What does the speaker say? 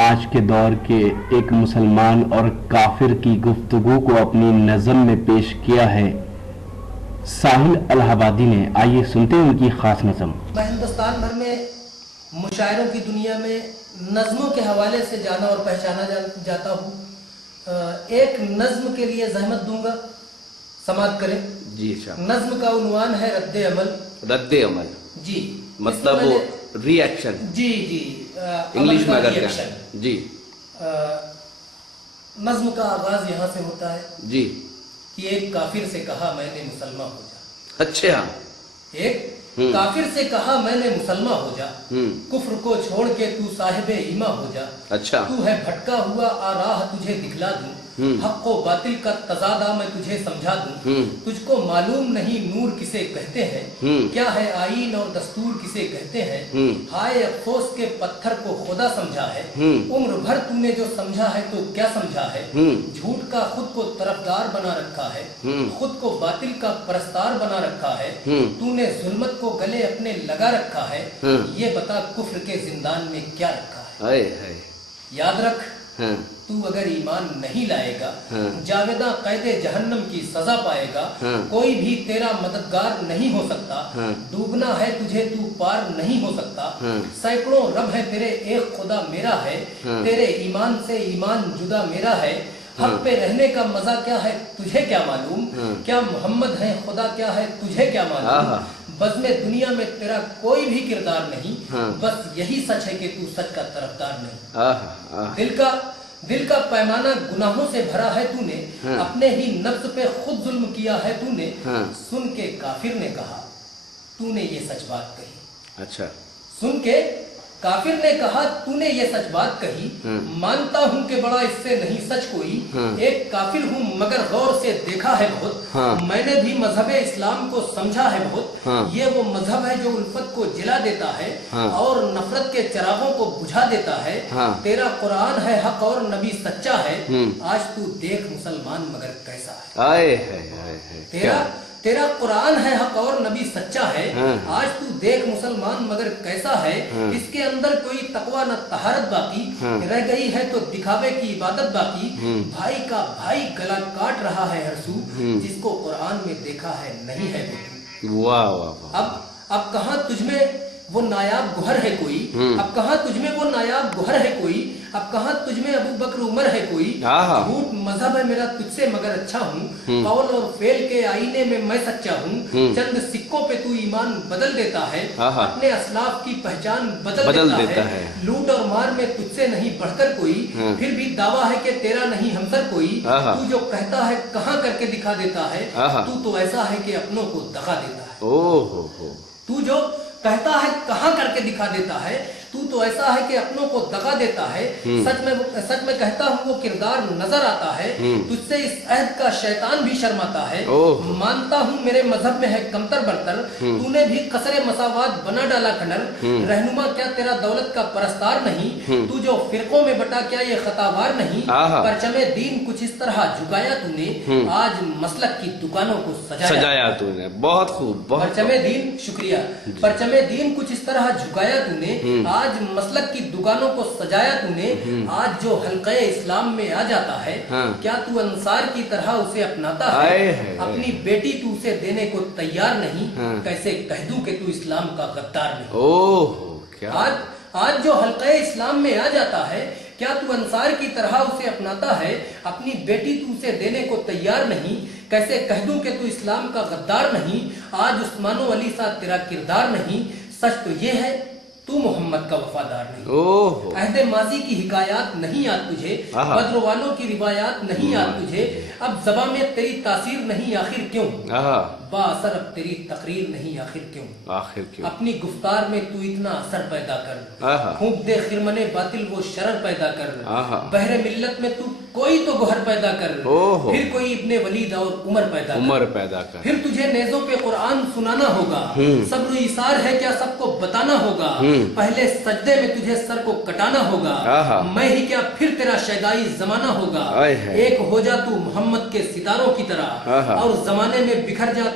آج کے دور کے ایک مسلمان اور کافر کی گفتگو کو اپنی نظم میں پیش کیا ہے ساحل الہ آبادی نے. آئیے سنتے ہیں ان کی خاص نظم. میں ہندوستان بھر میں مشاعروں کی دنیا میں نظموں کے حوالے سے جانا اور پہچانا جاتا ہوں. ایک نظم کے لیے زحمت دوں گا، سماعت کریں. جی نظم کا عنوان ہے رد عمل. رد عمل جی مطلب وہ ری ایکشن. جی انگلش میں اگر کہیں. جی نظم کا آغاز یہاں سے ہوتا ہے جی کہ ایک کافر سے کہا میں نے مسلمان ہو جا. اچھا. ایک کافر سے کہا میں نے مسلمان ہو جا، کفر کو چھوڑ کے تو صاحب ایمان ہو جا. اچھا. تو ہے بھٹکا ہوا آ راہ تجھے دکھلا دوں، حق و باطل کا تضادہ میں تجھے سمجھا دوں. تجھ کو معلوم نہیں نور کسے کہتے ہیں، کیا ہے آئین اور دستور کسے کہتے ہیں. ہائے افسوس کے پتھر کو خدا سمجھا ہے، عمر بھر تو نے جو سمجھا ہے تو کیا سمجھا ہے. جھوٹ کا خود کو طرفدار بنا رکھا ہے، خود کو باطل کا پرستار بنا رکھا ہے. تو نے ظلمت کو گلے اپنے لگا رکھا ہے، یہ بتا کفر کے زندان میں کیا رکھا ہے. یاد رکھ تو اگر ایمان نہیں لائے گا جاویداں قید جہنم کی سزا پائے گا. کوئی بھی تیرا مددگار نہیں ہو سکتا، ڈوبنا ہے تجھے تو پار نہیں ہو سکتا. سینکڑوں رب ہے تیرے ایک خدا میرا ہے، تیرے ایمان سے ایمان جدا میرا ہے. حق پہ رہنے کا مزہ کیا ہے تجھے کیا معلوم، کیا محمد ہے خدا کیا ہے تجھے کیا معلوم. بزم دنیا میں تیرا کوئی بھی کردار نہیں، بس یہی سچ ہے کہ تو سچ کا طرفدار نہیں. دل کا پیمانہ گناہوں سے بھرا ہے تو نے، اپنے ہی نفس پہ خود ظلم کیا ہے تو نے. سن کے کافر نے کہا تو نے یہ سچ بات کہی. اچھا. سن کے کافر نے کہا تو نے یہ سچ بات کہی. مانتا ہوں کہ بڑا اس سے نہیں سچ کوئی، ایک کافر ہوں مگر غور سے دیکھا ہے بہت. میں نے بھی مذہب اسلام کو سمجھا ہے بہت. یہ وہ مذہب ہے جو الفت کو جلا دیتا ہے اور نفرت کے چراغوں کو بجھا دیتا ہے. تیرا قرآن ہے حق اور نبی سچا ہے، آج تو دیکھ مسلمان مگر کیسا ہے. تیرا قرآن ہے حق اور نبی سچا ہے، آج تو دیکھ مسلمان مگر کیسا ہے. اس کے اندر کوئی تقوی نہ طہارت باقی، رہ گئی ہے تو دکھاوے کی عبادت باقی. بھائی کا بھائی گلا کاٹ رہا ہے ہر سو، جس کو قرآن میں دیکھا ہے نہیں ہے وہ. اب کہاں تجھ میں وہ نایاب گوہر ہے کوئی، اب کہاں تجھ میں وہ نایاب گوہر ہے کوئی، اب کہاں تجھ میں ابو بکر عمر ہے کوئی. جھوٹ مذہب ہے میرا تجھ سے مگر اچھا ہوں، قول اور فعل کے آئینے میں سچا ہوں. چند سکوں پہ تو ایمان بدل دیتا ہے، اپنے اسلاف کی پہچان بدل دیتا ہے. لوٹ اور مار میں تجھ سے نہیں بڑھ کر کوئی، پھر بھی دعویٰ ہے کہ تیرا نہیں ہمسر کوئی. تو جو کہتا ہے کہاں کر کے دکھا دیتا ہے، تو ایسا ہے کہ اپنوں کو دغا دیتا ہے. تو جو کہتا ہے کہاں کر کے دکھا دیتا ہے، تو ایسا ہے کہ اپنوں کو دغا دیتا ہے. سچ میں کہتا ہوں وہ کردار نظر آتا ہے، تجھ سے اس عہد کا شیطان بھی شرماتا ہے. مانتا ہوں میرے مذہب میں ہے کمتر برتر، تو نے بھی قصر مساوات بنا ڈالا کھنڈر. رہنما کیا تیرا دولت کا پرستار نہیں، تو جو فرقوں میں بٹا کیا یہ خطاوار نہیں. پرچم دین کچھ اس طرح جھکایا تو نے، آج مسلک کی دکانوں کو سجایا تو نے. بہت خوب. پرچم دین شکریہ. پرچم دین کچھ اس طرح جھکایا تو نے، آج مسلک کی دکانوں کو سجایا تو نے. آج جو حلقہ اسلام میں آ جاتا ہے، کیا تو انصار کی طرح اسے اپناتا ہے. اپنی بیٹی تو اسے دینے کو تیار نہیں، کیسے کہہ دوں کہ تو اسلام کا غدار نہیں. آج جو حلقہ اسلام میں آ جاتا ہے، کیا تو انصار کی طرح اسے اپناتا ہے. اپنی بیٹی تو اسے دینے کو تیار نہیں، کیسے کہہ دوں کہ تو اسلام کا غدار نہیں. آج عثمان و علی سا تیرا کردار نہیں، سچ تو یہ ہے تو محمد کا وفادار نہیں. عہد ماضی کی حکایات نہیں یاد تجھے، بدر والوں کی روایات نہیں یاد تجھے. اب زباں میں تیری تاثیر نہیں آخر کیوں، با اثر اب تیری تقریر نہیں آخر کیوں. اپنی گفتار میں تو اتنا اثر پیدا کر، پھونک دے خرمن باطل وہ شرر پیدا کر. بحر ملت میں تو کوئی تو گوہر پیدا کر، پھر کوئی ابن ولید اور عمر پیدا کر. پھر تجھے نیزوں پہ قرآن سنانا ہوگا، صبر و ایثار ہے کیا سب کو بتانا ہوگا. پہلے سجدے میں تجھے سر کو کٹانا ہوگا، میں ہی کیا پھر تیرا شیدائی زمانہ ہوگا. ایک ہو جا تو محمد کے ستاروں کی طرح، اور زمانے میں بکھر جا